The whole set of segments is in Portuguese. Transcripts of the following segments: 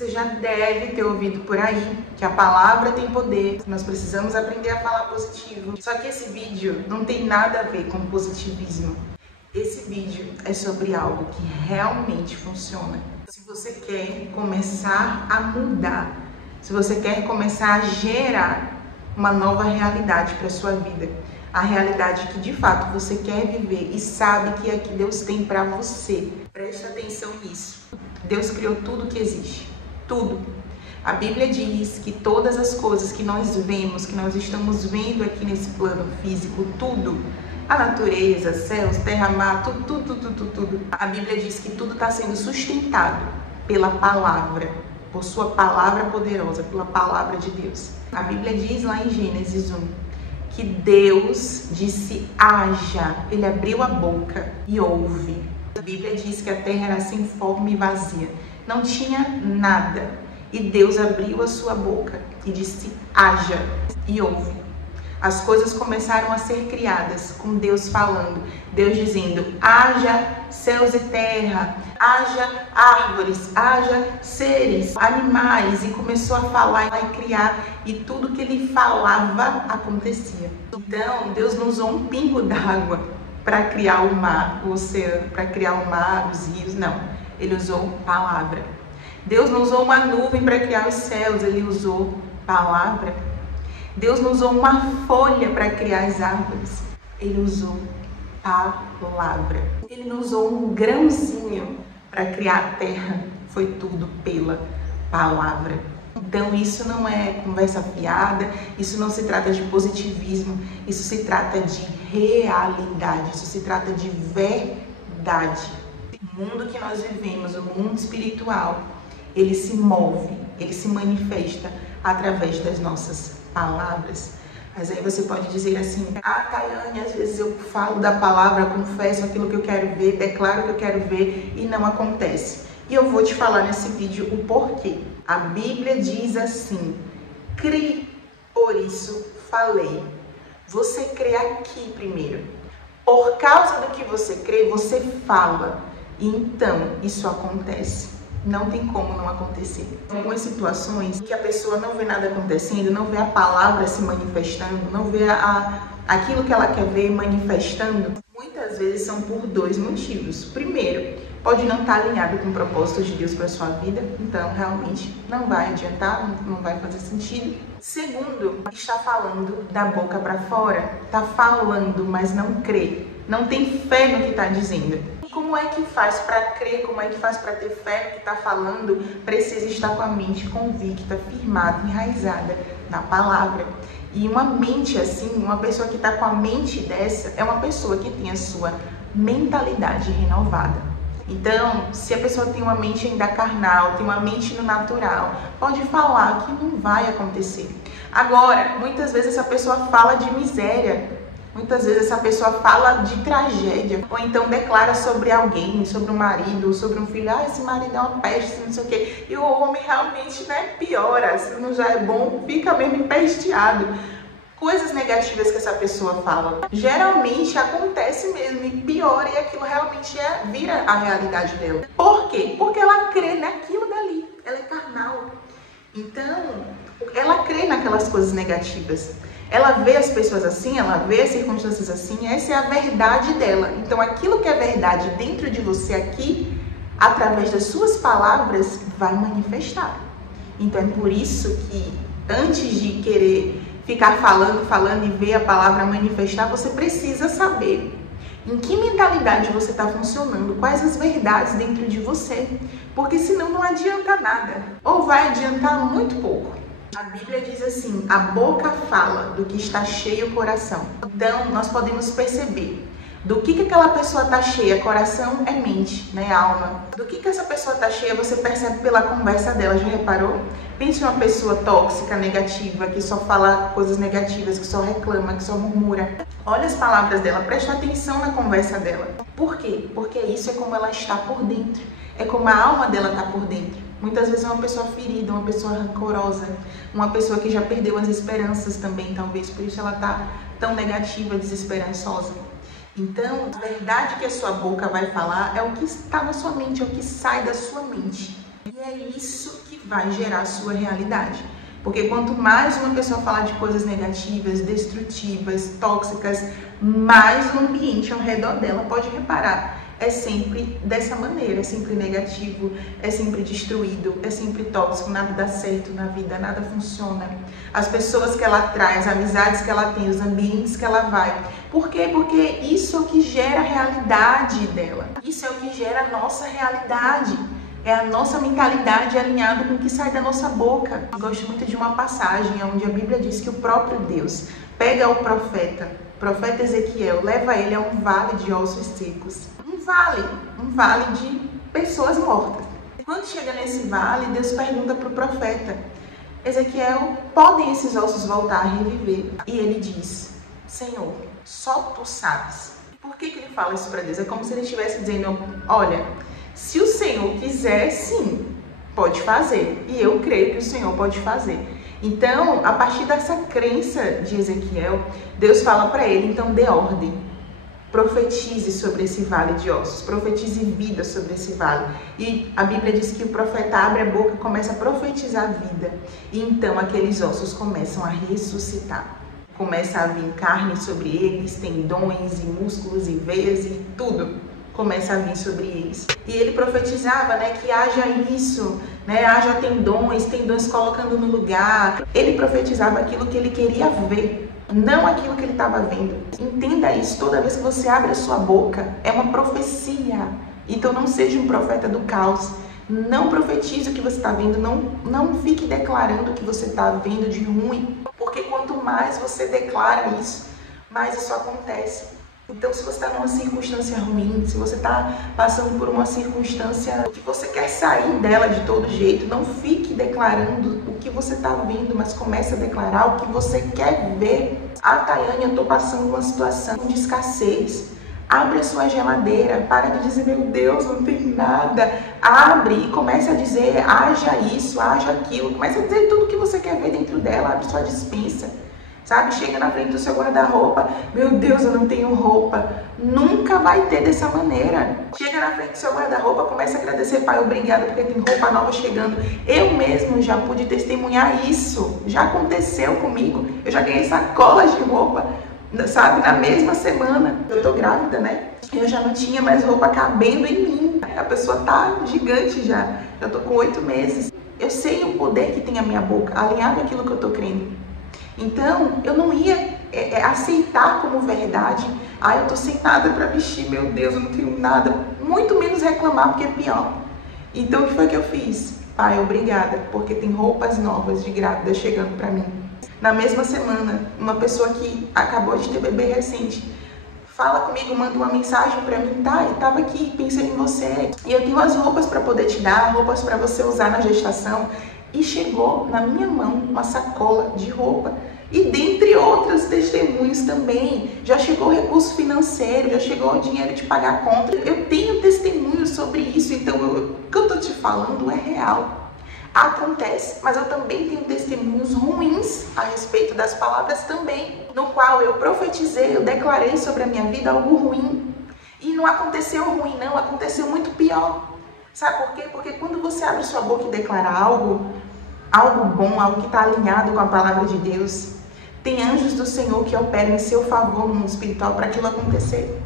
Você já deve ter ouvido por aí que a palavra tem poder, nós precisamos aprender a falar positivo. Só que esse vídeo não tem nada a ver com positivismo. Esse vídeo é sobre algo que realmente funciona. Se você quer começar a mudar, se você quer começar a gerar uma nova realidade para a sua vida, a realidade que de fato você quer viver e sabe que é que Deus tem para você, preste atenção nisso. Deus criou tudo que existe. Tudo. A Bíblia diz que todas as coisas que nós vemos, que nós estamos vendo aqui nesse plano físico, tudo, a natureza, céus, terra, mar, tudo. A Bíblia diz que tudo está sendo sustentado pela palavra, por sua palavra poderosa, pela palavra de Deus. A Bíblia diz lá em Gênesis 1 que Deus disse haja, ele abriu a boca e houve. A Bíblia diz que a terra era sem forma e vazia. Não tinha nada. E Deus abriu a sua boca e disse haja, e houve. As coisas começaram a ser criadas com Deus falando. Deus dizendo haja céus e terra, haja árvores, haja seres, animais. E começou a falar e criar. E tudo que ele falava acontecia. Então Deus não usou um pingo d'água para criar o mar, o oceano, para criar o mar, os rios, não. Ele usou palavra. Deus não usou uma nuvem para criar os céus, ele usou palavra. Deus não usou uma folha para criar as árvores, ele usou palavra. Ele não usou um grãozinho para criar a terra, foi tudo pela palavra. Então isso não é conversa fiada, isso não se trata de positivismo, isso se trata de realidade, isso se trata de verdade. O mundo que nós vivemos, o mundo espiritual, ele se move, ele se manifesta através das nossas palavras. Mas aí você pode dizer assim, Tayane, às vezes eu falo da palavra, confesso aquilo que eu quero ver, declaro que eu quero ver e não acontece. E eu vou te falar nesse vídeo o porquê. A Bíblia diz assim, crê, por isso falei. Você crê aqui primeiro. Por causa do que você crê, você fala. E então isso acontece. Não tem como não acontecer. Em algumas situações que a pessoa não vê nada acontecendo, não vê a palavra se manifestando, não vê aquilo que ela quer ver manifestando, muitas vezes são por dois motivos. Primeiro, pode não estar alinhado com o propósito de Deus para a sua vida, então realmente não vai adiantar, não vai fazer sentido. Segundo, está falando da boca para fora, está falando, mas não crê, não tem fé no que está dizendo. Como é que faz para crer, como é que faz para ter fé no que está falando? Precisa estar com a mente convicta, firmada, enraizada na palavra. E uma mente assim, uma pessoa que está com a mente dessa, é uma pessoa que tem a sua mentalidade renovada. Então, se a pessoa tem uma mente ainda carnal, tem uma mente no natural, pode falar que não vai acontecer. Agora, muitas vezes essa pessoa fala de miséria. Muitas vezes essa pessoa fala de tragédia, ou então declara sobre alguém, sobre um marido, sobre um filho, esse marido é uma peste, não sei o quê. E o homem realmente, piora, se não já é bom, fica mesmo empesteado. Coisas negativas que essa pessoa fala, geralmente acontece mesmo e piora, e aquilo realmente vira a realidade dela. Por quê? Porque ela crê naquilo dali, ela é carnal. Então, ela crê naquelas coisas negativas. Ela vê as pessoas assim, ela vê as circunstâncias assim, essa é a verdade dela. Então, aquilo que é verdade dentro de você aqui, através das suas palavras, vai manifestar. Então, é por isso que, antes de querer ficar falando e ver a palavra manifestar, você precisa saber em que mentalidade você está funcionando, quais as verdades dentro de você. Porque senão não adianta nada, ou vai adiantar muito pouco. A Bíblia diz assim, a boca fala do que está cheio o coração. Então, nós podemos perceber do que aquela pessoa está cheia. Coração é mente, alma. Do que essa pessoa está cheia, você percebe pela conversa dela, já reparou? Pense em uma pessoa tóxica, negativa, que só fala coisas negativas, que só reclama, que só murmura. Olha as palavras dela, presta atenção na conversa dela. Por quê? Porque isso é como ela está por dentro. É como a alma dela está por dentro. Muitas vezes é uma pessoa ferida, uma pessoa rancorosa, uma pessoa que já perdeu as esperanças também, talvez, por isso ela está tão negativa, desesperançosa. Então, a verdade que a sua boca vai falar é o que está na sua mente, é o que sai da sua mente. E é isso que vai gerar a sua realidade. Porque quanto mais uma pessoa falar de coisas negativas, destrutivas, tóxicas, mais o ambiente ao redor dela, pode reparar, é sempre dessa maneira, é sempre negativo, é sempre destruído, é sempre tóxico, nada dá certo na vida, nada funciona. As pessoas que ela atrai, as amizades que ela tem, os ambientes que ela vai. Por quê? Porque isso é o que gera a realidade dela. Isso é o que gera a nossa realidade. É a nossa mentalidade alinhada com o que sai da nossa boca. Eu gosto muito de uma passagem onde a Bíblia diz que o próprio Deus pega o profeta Ezequiel, leva ele a um vale de ossos secos. Um vale de pessoas mortas. Quando chega nesse vale, Deus pergunta para o profeta: Ezequiel, podem esses ossos voltar a reviver? E ele diz: Senhor, só tu sabes. Por que ele fala isso para Deus? É como se ele estivesse dizendo: olha, se o Senhor quiser, sim, pode fazer. E eu creio que o Senhor pode fazer. Então, a partir dessa crença de Ezequiel, Deus fala para ele: então dê ordem. Profetize sobre esse vale de ossos, profetize vida sobre esse vale. E a Bíblia diz que o profeta abre a boca e começa a profetizar a vida. E então aqueles ossos começam a ressuscitar. Começa a vir carne sobre eles, tendões e músculos e veias e tudo começa a vir sobre eles. E ele profetizava, que haja isso, haja tendões colocando no lugar. Ele profetizava aquilo que ele queria ver, não aquilo que ele estava vendo. Entenda isso, toda vez que você abre a sua boca, é uma profecia. Então não seja um profeta do caos. Não profetize o que você está vendo, não fique declarando o que você está vendo de ruim. Porque quanto mais você declara isso, mais isso acontece. Então, se você está numa circunstância ruim, se você está passando por uma circunstância que você quer sair dela de todo jeito, não fique declarando o que você está vendo, mas comece a declarar o que você quer ver. Tayane, eu estou passando uma situação de escassez. Abre a sua geladeira, para de dizer, meu Deus, não tem nada. Abre e comece a dizer, haja isso, haja aquilo. Comece a dizer tudo o que você quer ver dentro dela, abre sua despensa. Sabe, chega na frente do seu guarda-roupa, meu Deus, eu não tenho roupa. Nunca vai ter dessa maneira. Chega na frente do seu guarda-roupa, começa a agradecer, Pai, obrigada, porque tem roupa nova chegando. Eu mesmo já pude testemunhar isso, já aconteceu comigo. Eu já ganhei sacolas de roupa, sabe, na mesma semana. Eu tô grávida, Eu já não tinha mais roupa cabendo em mim. A pessoa tá gigante já tô com 8 meses. Eu sei o poder que tem a minha boca, alinhado àquilo que eu tô crendo. Então, eu não ia aceitar como verdade, eu tô sem nada para vestir, meu Deus, eu não tenho nada. Muito menos reclamar, porque é pior. Então, o que foi que eu fiz? Pai, obrigada, porque tem roupas novas de grávida chegando para mim. Na mesma semana, uma pessoa que acabou de ter bebê recente, fala comigo, manda uma mensagem para mim, eu tava aqui, pensei em você, e eu tenho as roupas para poder te dar, roupas para você usar na gestação. E chegou na minha mão uma sacola de roupa. E dentre outros testemunhos também, já chegou recurso financeiro, já chegou o dinheiro de pagar a conta. Eu tenho testemunhos sobre isso, então o que eu tô te falando é real. Acontece, mas eu também tenho testemunhos ruins a respeito das palavras também, no qual eu profetizei, eu declarei sobre a minha vida algo ruim. E não aconteceu ruim não, aconteceu muito pior. Sabe por quê? Porque quando você abre sua boca e declara algo bom, algo que está alinhado com a palavra de Deus, tem anjos do Senhor que operam em seu favor no mundo espiritual para aquilo acontecer.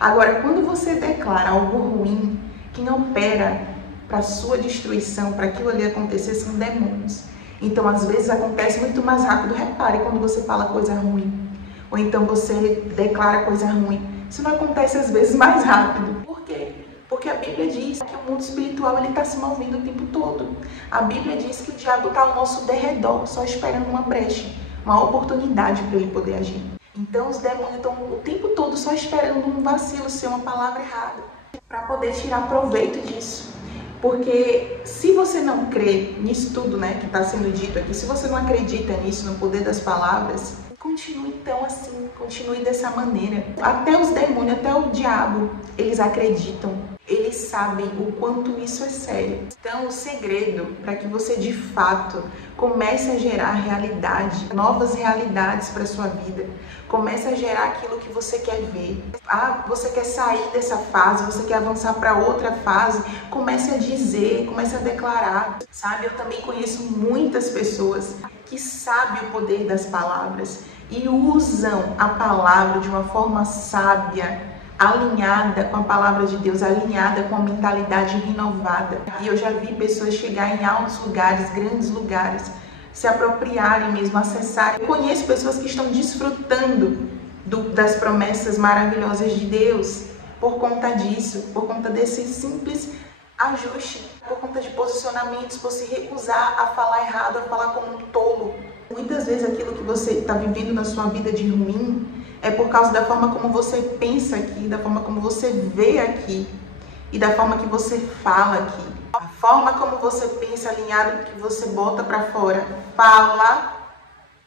Agora, quando você declara algo ruim, quem opera para a sua destruição, para aquilo ali acontecer, são demônios. Então, às vezes, acontece muito mais rápido. Repare quando você fala coisa ruim, ou então você declara coisa ruim. Isso não acontece, às vezes, mais rápido. Por quê? Porque a Bíblia diz que o mundo espiritual está se movendo o tempo todo. A Bíblia diz que o diabo está ao nosso derredor, só esperando uma brecha, uma oportunidade para ele poder agir. Então os demônios estão o tempo todo só esperando um vacilo, ser uma palavra errada, para poder tirar proveito disso. Porque se você não crê nisso tudo, que está sendo dito aqui, se você não acredita nisso, no poder das palavras, continue então assim, continue dessa maneira. Até os demônios, até o diabo, eles acreditam. eles sabem o quanto isso é sério. Então, o segredo para que você de fato comece a gerar realidade, novas realidades para sua vida, comece a gerar aquilo que você quer ver. Você quer sair dessa fase, você quer avançar para outra fase, comece a dizer, comece a declarar. Sabe, eu também conheço muitas pessoas que sabem o poder das palavras e usam a palavra de uma forma sábia, alinhada com a palavra de Deus, alinhada com a mentalidade renovada. E eu já vi pessoas chegar em altos lugares, grandes lugares, se apropriarem mesmo, acessarem. Eu conheço pessoas que estão desfrutando das promessas maravilhosas de Deus por conta disso, por conta desse simples ajuste, por conta de posicionamentos, por se recusar a falar errado, a falar como um tolo. Muitas vezes aquilo que você está vivendo na sua vida de ruim é por causa da forma como você pensa aqui, da forma como você vê aqui e da forma que você fala aqui. A forma como você pensa, alinhado com o que você bota para fora, fala,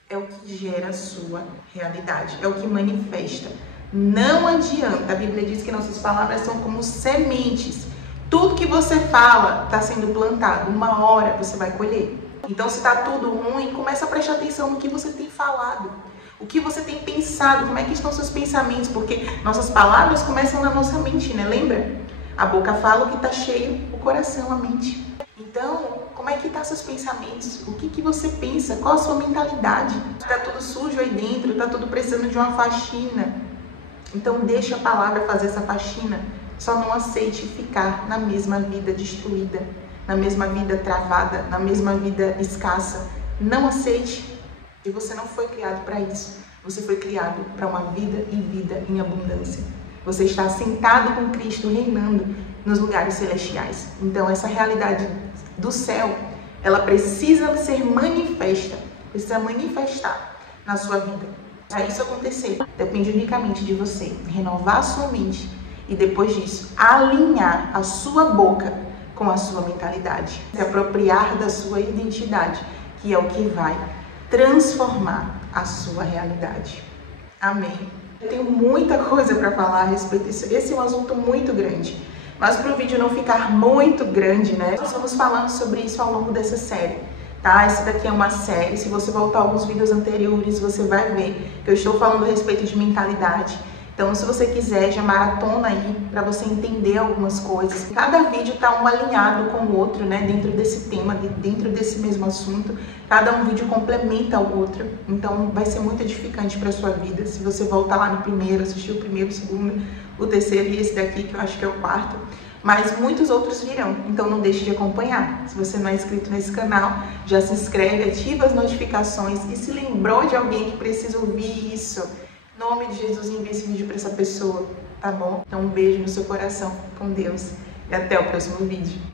é o que gera a sua realidade, é o que manifesta. Não adianta, a Bíblia diz que nossas palavras são como sementes. Tudo que você fala está sendo plantado, uma hora você vai colher. Então, se está tudo ruim, começa a prestar atenção no que você tem falado. O que você tem pensado, como é que estão seus pensamentos, porque nossas palavras começam na nossa mente, né? Lembra? A boca fala o que está cheio, o coração, a mente. Então, como é que estão seus pensamentos? O que você pensa? Qual a sua mentalidade? Está tudo sujo aí dentro, está tudo precisando de uma faxina. Então, deixa a palavra fazer essa faxina. Só não aceite ficar na mesma vida destruída, na mesma vida travada, na mesma vida escassa. Não aceite. E você não foi criado para isso. Você foi criado para uma vida e vida em abundância. Você está sentado com Cristo, reinando nos lugares celestiais. Então, essa realidade do céu, ela precisa ser manifesta, precisa manifestar na sua vida. Para isso acontecer, depende unicamente de você renovar a sua mente e depois disso, alinhar a sua boca com a sua mentalidade. Se apropriar da sua identidade, que é o que vai transformar a sua realidade. Amém. Eu tenho muita coisa para falar a respeito disso. Esse é um assunto muito grande. Mas para o vídeo não ficar muito grande, né? Nós vamos falando sobre isso ao longo dessa série, tá? Essa daqui é uma série. Se você voltar a alguns vídeos anteriores, você vai ver que eu estou falando a respeito de mentalidade. Então, se você quiser, já maratona aí para você entender algumas coisas. Cada vídeo tá um alinhado com o outro, né? Dentro desse tema, dentro desse mesmo assunto. Cada um vídeo complementa o outro. Então, vai ser muito edificante para sua vida. Se você voltar lá no primeiro, assistir o primeiro, o segundo, o terceiro e esse daqui, que eu acho que é o quarto. Mas muitos outros virão. Então, não deixe de acompanhar. Se você não é inscrito nesse canal, já se inscreve, ativa as notificações e se lembrou de alguém que precisa ouvir isso, em nome de Jesus, envie esse vídeo para essa pessoa, tá bom? Então, um beijo no seu coração, com Deus, e até o próximo vídeo.